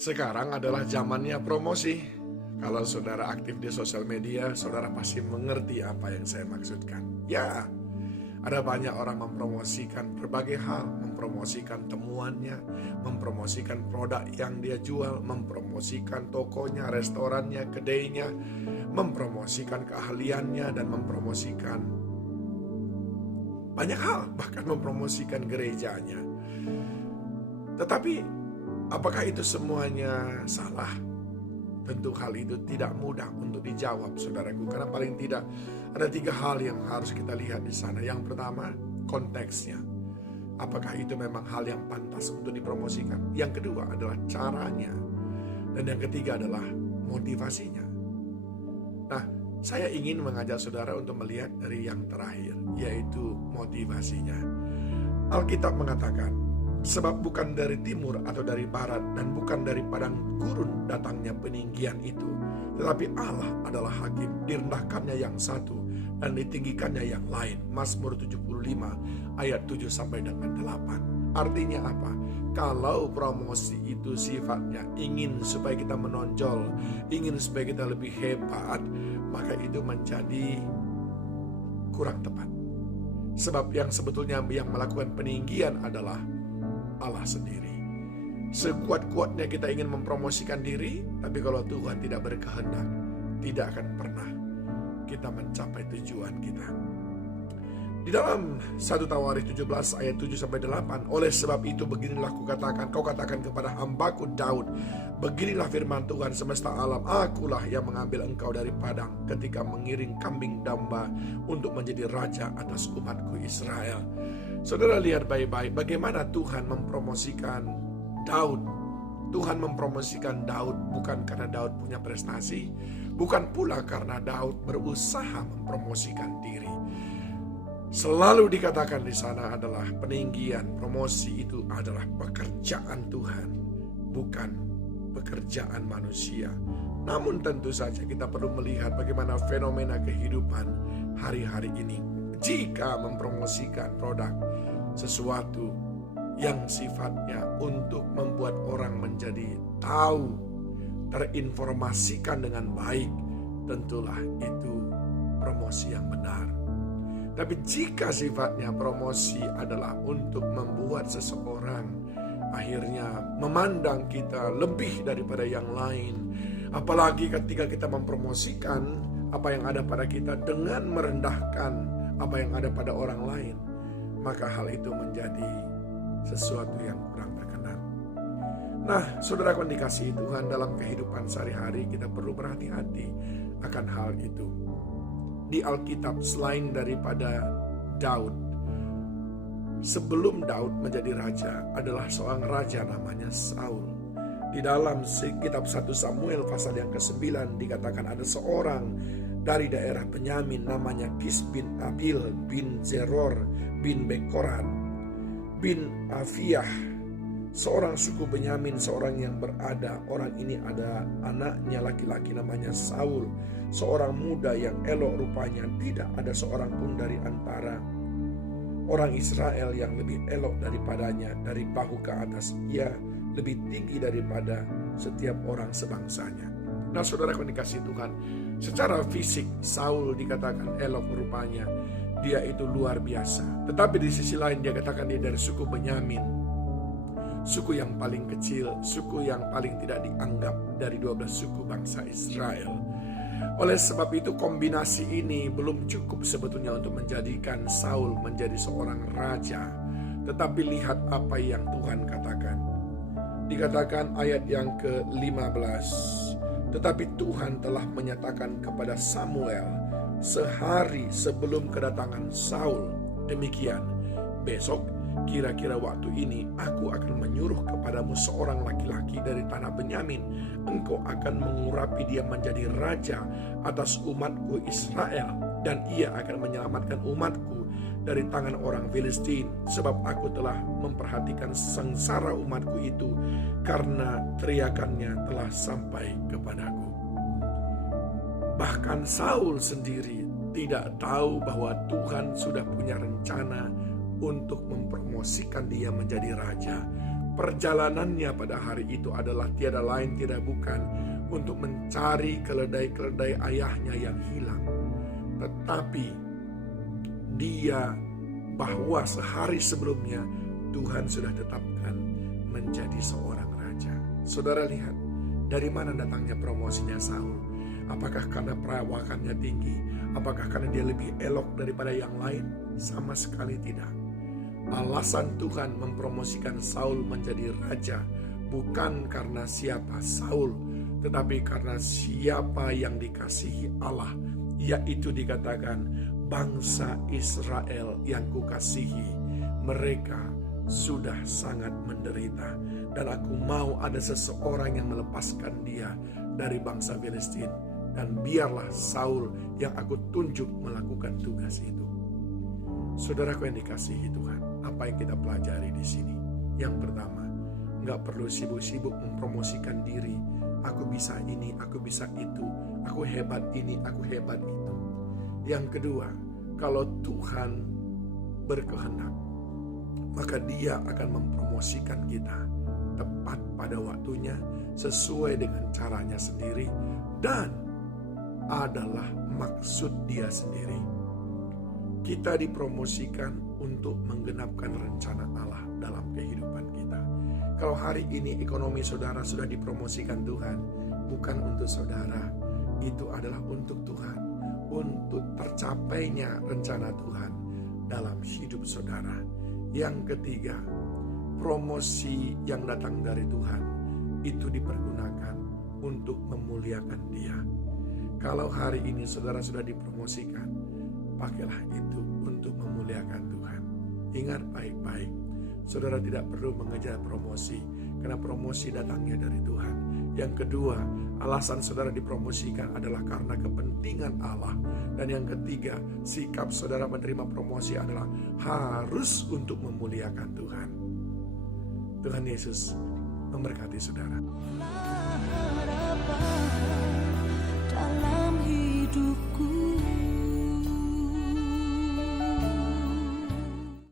Sekarang adalah zamannya promosi. Kalau saudara aktif di sosial media, saudara pasti mengerti apa yang saya maksudkan. Ya, ada banyak orang mempromosikan berbagai hal, mempromosikan temuannya, mempromosikan produk yang dia jual, mempromosikan tokonya, restorannya, kedainya, mempromosikan keahliannya, dan mempromosikan banyak hal, bahkan mempromosikan gerejanya. Tetapi apakah itu semuanya salah? Tentu hal itu tidak mudah untuk dijawab, saudaraku, karena paling tidak ada 3 hal yang harus kita lihat di sana. Yang pertama, konteksnya. Apakah itu memang hal yang pantas untuk dipromosikan? Yang kedua adalah caranya. Dan yang ketiga adalah motivasinya. Nah, saya ingin mengajak saudara untuk melihat dari yang terakhir, yaitu motivasinya. Alkitab mengatakan, sebab bukan dari timur atau dari barat dan bukan dari padang gurun datangnya peninggian itu, tetapi Allah adalah hakim, direndahkannya yang satu dan ditinggikannya yang lain. Mazmur 75 ayat 7 sampai dengan 8. Artinya apa? Kalau promosi itu sifatnya ingin supaya kita menonjol, ingin supaya kita lebih hebat, maka itu menjadi kurang tepat. Sebab yang sebetulnya yang melakukan peninggian adalah Allah sendiri. Sekuat-kuatnya kita ingin mempromosikan diri, tapi kalau Tuhan tidak berkehendak, tidak akan pernah kita mencapai tujuan kita. Di dalam 1 Tawarikh 17 ayat 7-8, oleh sebab itu beginilah kau katakan kepada hambaku Daud, beginilah firman Tuhan semesta alam, akulah yang mengambil engkau dari padang ketika mengiring kambing domba untuk menjadi raja atas umatku Israel. Saudara lihat baik-baik bagaimana Tuhan mempromosikan Daud. Tuhan mempromosikan Daud bukan karena Daud punya prestasi, bukan pula karena Daud berusaha mempromosikan diri. Selalu dikatakan di sana adalah peninggian, promosi itu adalah pekerjaan Tuhan, bukan pekerjaan manusia. Namun tentu saja kita perlu melihat bagaimana fenomena kehidupan hari-hari ini. Jika mempromosikan produk sesuatu yang sifatnya untuk membuat orang menjadi tahu, terinformasikan dengan baik, tentulah itu promosi yang benar. Tapi jika sifatnya promosi adalah untuk membuat seseorang akhirnya memandang kita lebih daripada yang lain, apalagi ketika kita mempromosikan apa yang ada pada kita dengan merendahkan apa yang ada pada orang lain, maka hal itu menjadi sesuatu yang kurang berkenan. Nah, saudara yang dikasihi Tuhan, dalam kehidupan sehari-hari kita perlu berhati-hati akan hal itu. Di Alkitab, selain daripada Daud, sebelum Daud menjadi raja, adalah seorang raja namanya Saul. Di dalam kitab 1 Samuel pasal yang ke-9 dikatakan ada seorang dari daerah Benyamin namanya Kis bin Abil bin Zeror bin Bekorat bin Afiah, seorang suku Benyamin, seorang yang berada. Orang ini ada anaknya laki-laki namanya Saul, seorang muda yang elok rupanya. Tidak ada seorang pun dari antara orang Israel yang lebih elok daripadanya. Dari bahu ke atas ia lebih tinggi daripada setiap orang sebangsanya. Nah, saudara yang dikasihi Tuhan, secara fisik Saul dikatakan elok rupanya, dia itu luar biasa. Tetapi di sisi lain dia katakan dia dari suku Benyamin, suku yang paling kecil, suku yang paling tidak dianggap dari 12 suku bangsa Israel. Oleh sebab itu kombinasi ini belum cukup sebetulnya untuk menjadikan Saul menjadi seorang raja. Tetapi lihat apa yang Tuhan katakan. Dikatakan ayat yang ke-15, tetapi Tuhan telah menyatakan kepada Samuel sehari sebelum kedatangan Saul, demikian, besok kira-kira waktu ini aku akan menyuruh kepadamu seorang laki-laki dari tanah Benyamin. Engkau akan mengurapi dia menjadi raja atas umatku Israel, dan ia akan menyelamatkan umatku dari tangan orang Filistin, sebab aku telah memperhatikan sengsara umatku itu karena teriakannya telah sampai kepadaku. Bahkan Saul sendiri tidak tahu bahwa Tuhan sudah punya rencana untuk mempromosikan dia menjadi raja. perjalanannya pada hari itu adalah tiada lain tiada bukan untuk mencari keledai-keledai ayahnya yang hilang. Tetapi dia bahwa sehari sebelumnya Tuhan sudah tetapkan menjadi seorang raja. Saudara lihat, dari mana datangnya promosinya Saul? Apakah karena perawakannya tinggi? Apakah karena dia lebih elok daripada yang lain? Sama sekali tidak. Alasan Tuhan mempromosikan Saul menjadi raja bukan karena siapa Saul, tetapi karena siapa yang dikasihi Allah, yaitu dikatakan bangsa Israel yang kukasihi, mereka sudah sangat menderita, dan aku mau ada seseorang yang melepaskan dia dari bangsa Filistin, dan biarlah Saul yang aku tunjuk melakukan tugas itu. Saudaraku yang dikasihi Tuhan, apa yang kita pelajari di sini? Yang pertama, nggak perlu sibuk-sibuk mempromosikan diri. Aku bisa ini, aku bisa itu, aku hebat ini, aku hebat itu. Yang kedua, kalau Tuhan berkehendak, maka Dia akan mempromosikan kita tepat pada waktunya, sesuai dengan caranya sendiri, dan adalah maksud Dia sendiri. Kita dipromosikan untuk menggenapkan rencana Allah dalam kehidupan kita. Kalau hari ini ekonomi saudara sudah dipromosikan Tuhan, bukan untuk saudara, itu adalah untuk Tuhan, untuk tercapainya rencana Tuhan dalam hidup saudara. Yang ketiga, promosi yang datang dari Tuhan itu dipergunakan untuk memuliakan Dia. Kalau hari ini saudara sudah dipromosikan, pakailah itu untuk memuliakan Tuhan. Ingat baik-baik, saudara tidak perlu mengejar promosi, karena promosi datangnya dari Tuhan. Yang kedua, alasan saudara dipromosikan adalah karena kepentingan Allah. Dan yang ketiga, sikap saudara menerima promosi adalah harus untuk memuliakan Tuhan. Tuhan Yesus memberkati saudara.